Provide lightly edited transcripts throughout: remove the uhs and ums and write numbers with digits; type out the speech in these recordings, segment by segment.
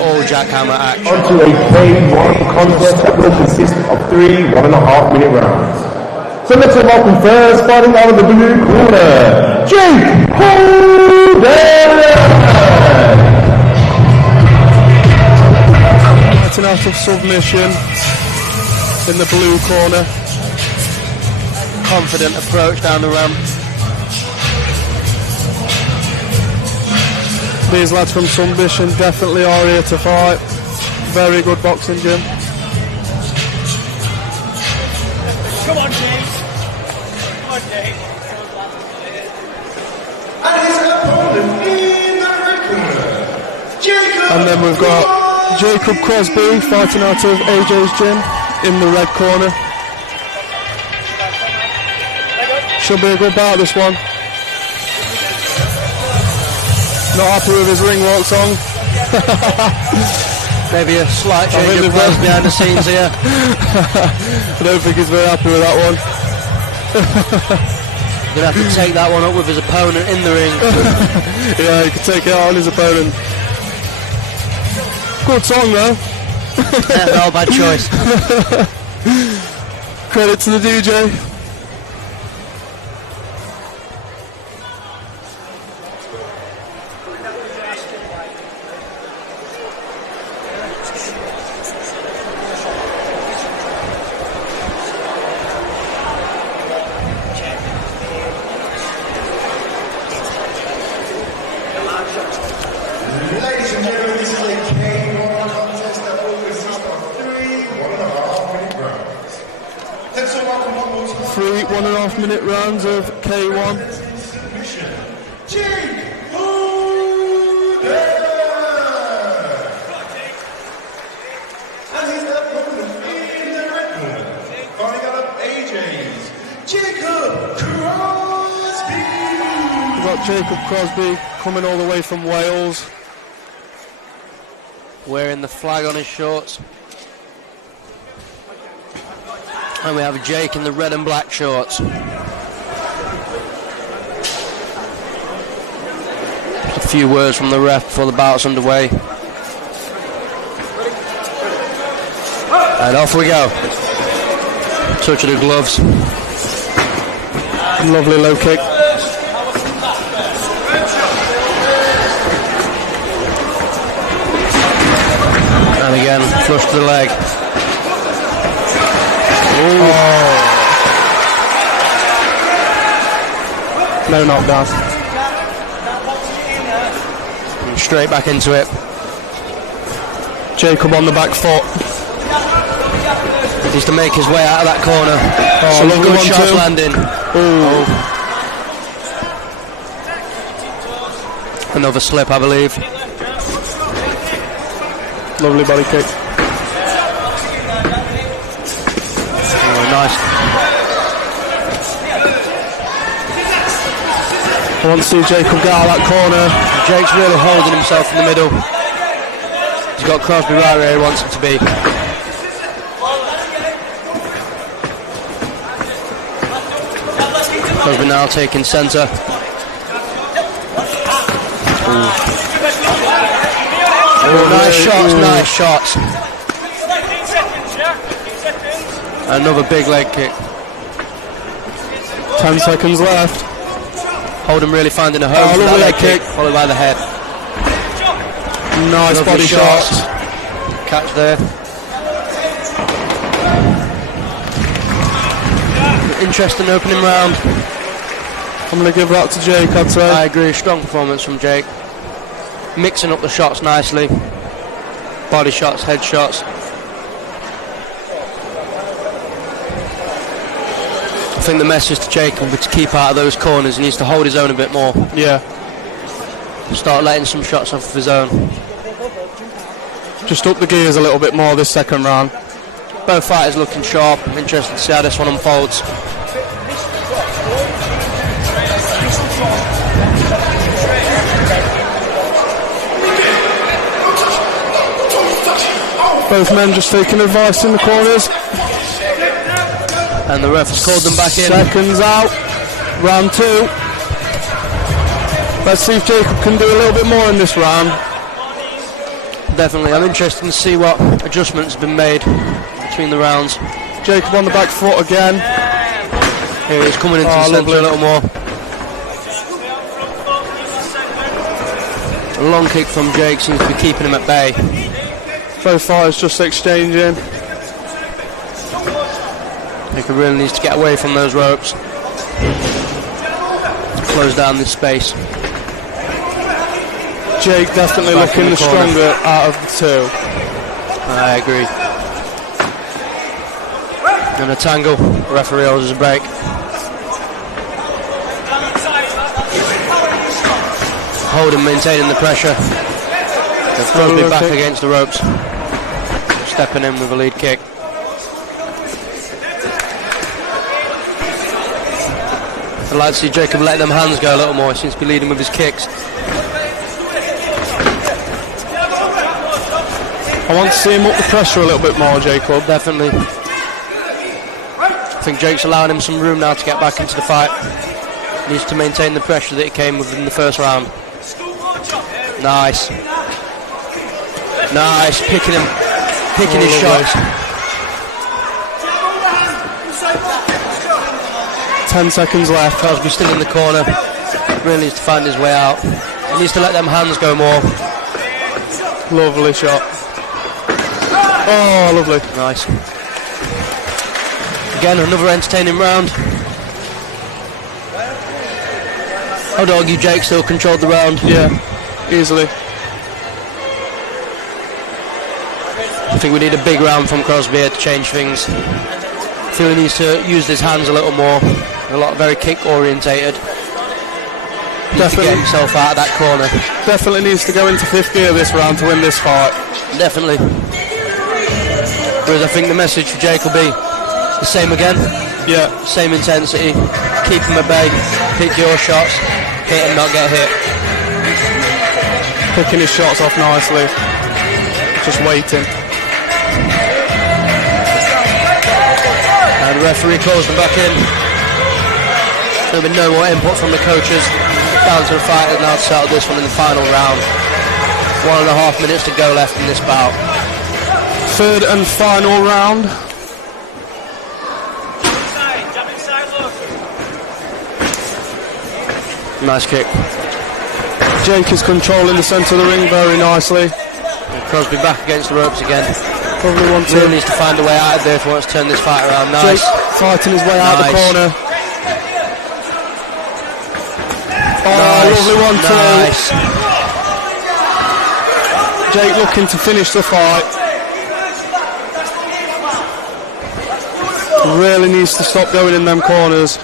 all JackHammer action. Onto a K1 contest that will consist of 3 1.5-minute rounds. So let's welcome first, fighting out of the blue corner, Jake Holden! Fighting out of submission in the blue corner. Confident approach down the ramp. These lads from submission definitely are here to fight. Very good boxing gym. Come on, James. Come on, James. And his opponent in the red corner, Jacob. And then we've got Jacob Crosbie fighting out of AJ's gym in the red corner. Should be a good bout, this one. Not happy with his ring walk song. Maybe a slight change of plans behind the scenes here. I don't think he's very happy with that one. Gonna have to take that one up with his opponent in the ring. Yeah, he could take it out on his opponent. Good song though. Yeah, no bad choice. Credit to the DJ. Ladies and gentlemen, this is a K1 contest that will consist of 3 1.5-minute rounds. Let's all welcome one more time. 3 1.5-minute rounds of K1. Submission, Jake Holden! And his opponent in the red corner, fighting out of AJ's, Jacob Crosbie! We've got Jacob Crosbie coming all the way from Wales. Wearing the flag on his shorts. And we have Jake in the red and black shorts. A few words from the ref before the bout's underway. And off we go. Touch of the gloves. Lovely low kick. And again, flush to the leg. Oh. No knockdown. And straight back into it. Jacob on the back foot. Needs to make his way out of that corner. Oh, Some lovely good one shots too. landing. Oh. Another slip, I believe. Lovely body kick. Oh, nice. I want to see Jacob get out of that corner. Jake's really holding himself in the middle. He's got Crosbie right where he wants him to be. Crosbie now taking centre. Oh, nice shots, nice shots. Another big leg kick. 10 seconds left. Holden really finding a home Oh, for that lovely leg leg kick, kick. followed by the head. Nice Lovely body shots. shots. Catch there. Interesting opening round. I'm going to give that to Jake, I'd say. I agree, strong performance from Jake. Mixing up the shots nicely. Body shots, head shots. I think the message to Jake will be to keep out of those corners. He needs to hold his own a bit more. Yeah. Start letting some shots off of his own. Just up the gears a little bit more this second round. Both fighters looking sharp. Interested to see how this one unfolds. Both men just taking advice in the corners. And the ref has called them back in. Seconds out. Round 2. Let's see if Jacob can do a little bit more in this round. definitely. I'm interested to see what adjustments have been made between the rounds. Jacob on the back foot again. Here he's coming into the centre a little more. A long kick from Jake seems to be keeping him at bay. Both fighters just exchanging. Jacob really needs to get away from those ropes. Close down this space. Jake definitely looking the stronger out of the two. I agree. And a tangle. Referee orders a break. Holden maintaining the pressure. Crosbie back against the ropes. Stepping in with a lead kick. I'd like to see Jacob let them hands go a little more. He seems to be leading with his kicks. I want to see him up the pressure a little bit more, Jacob. Definitely. I think Jake's allowing him some room now to get back into the fight. He needs to maintain the pressure that he came with in the first round. Nice. Nice. Picking his shots. 10 seconds left. Crosbie still in the corner. Really needs to find his way out. He needs to let them hands go more. Lovely shot. Oh, lovely. Nice. Again, another entertaining round. I'd argue Jake still controlled the round. Yeah, easily. I think we need a big round from Crosbie here to change things. I feel he needs to use his hands a little more. Very kick orientated. Needs to get himself out of that corner. Definitely needs to go into fifth gear this round to win this fight. Definitely. Whereas I think the message for Jake will be the same again. Yeah. Same intensity. Keep him at bay. Pick your shots. Hit and not get hit. Picking his shots off nicely. Just waiting. And the referee calls them back in. There'll be no more input from the coaches. Down to the fighters now to settle this one in the final round. 1.5 minutes to go left in this bout. Third and final round. Nice kick. Jake is controlling the centre of the ring very nicely. And Crosbie back against the ropes again. Probably wants really needs to find a way out of there if he wants to turn this fight around. Nice. Jake fighting his way out the corner. Oh, lovely 1-2. Nice. Jake looking to finish the fight. Really needs to stop going in them corners.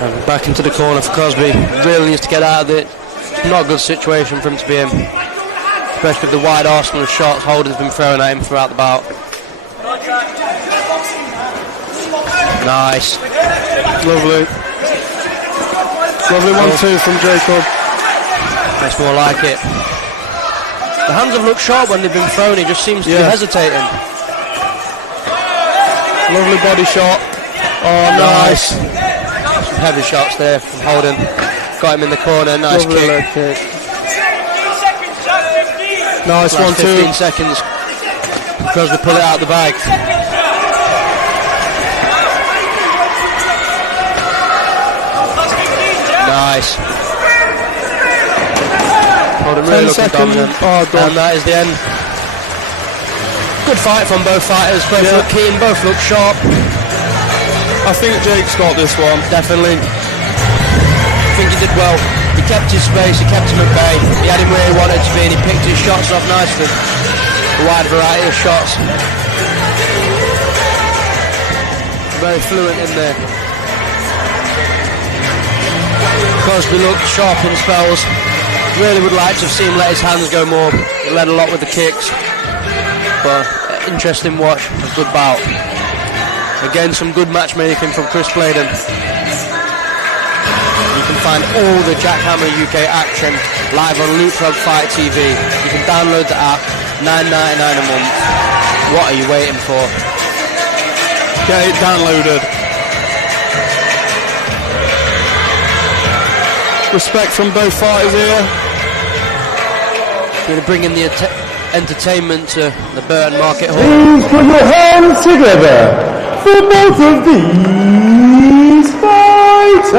And back into the corner for Crosbie. Really needs to get out of it. It's not a good situation for him to be in. Especially with the wide arsenal of shots Holden's been throwing at him throughout the bout. Nice. Lovely. Lovely 1-2 from Jacob. That's more like it. The hands have looked sharp when they've been thrown. He just seems to be hesitating. Lovely body shot. Oh, nice. Some heavy shots there from Holden. Got him in the corner. Nice lovely kick. Leg kick. Nice 1-2. 15 seconds. Crosbie pull it out of the bag. Nice. Holden really looking dominant. Oh, and that is the end. Good fight from both fighters. Both look keen, both look sharp. I think Jake's got this one. Definitely. I think he did well. He kept his space, he kept him at bay. He had him where he wanted to be and he picked his shots off nicely. A wide variety of shots. Very fluent in there. Crosbie looked sharp in spells. Really would like to have seen him let his hands go more. He led a lot with the kicks. But interesting watch, a good bout. Again, some good matchmaking from Chris Bladen. You can find all the JackHammer UK action live on Loop Club Fight TV. You can download the app, $9.99 a month. What are you waiting for? Get it downloaded. Respect from both fighters here. Going to bring in the entertainment to the Burton Market Hall. Please put your hands together for both of these fighters.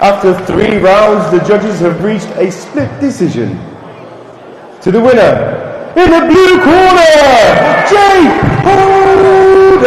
After 3 rounds, the judges have reached a split decision. To the winner, in the blue corner, Jake Holden.